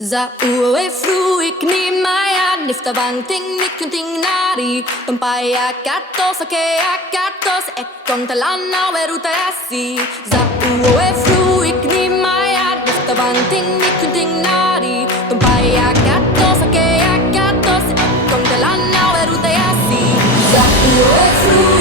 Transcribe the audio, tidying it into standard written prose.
Za ue fruik ni maya nifta banting nikunting nari Tumpai akatos ake akatos ekon talana weruta yasi Za ue fruik ni maya nifta banting nikunting nari Tumpai akatos ake akatos ekon talana weruta yasi Za ue fruik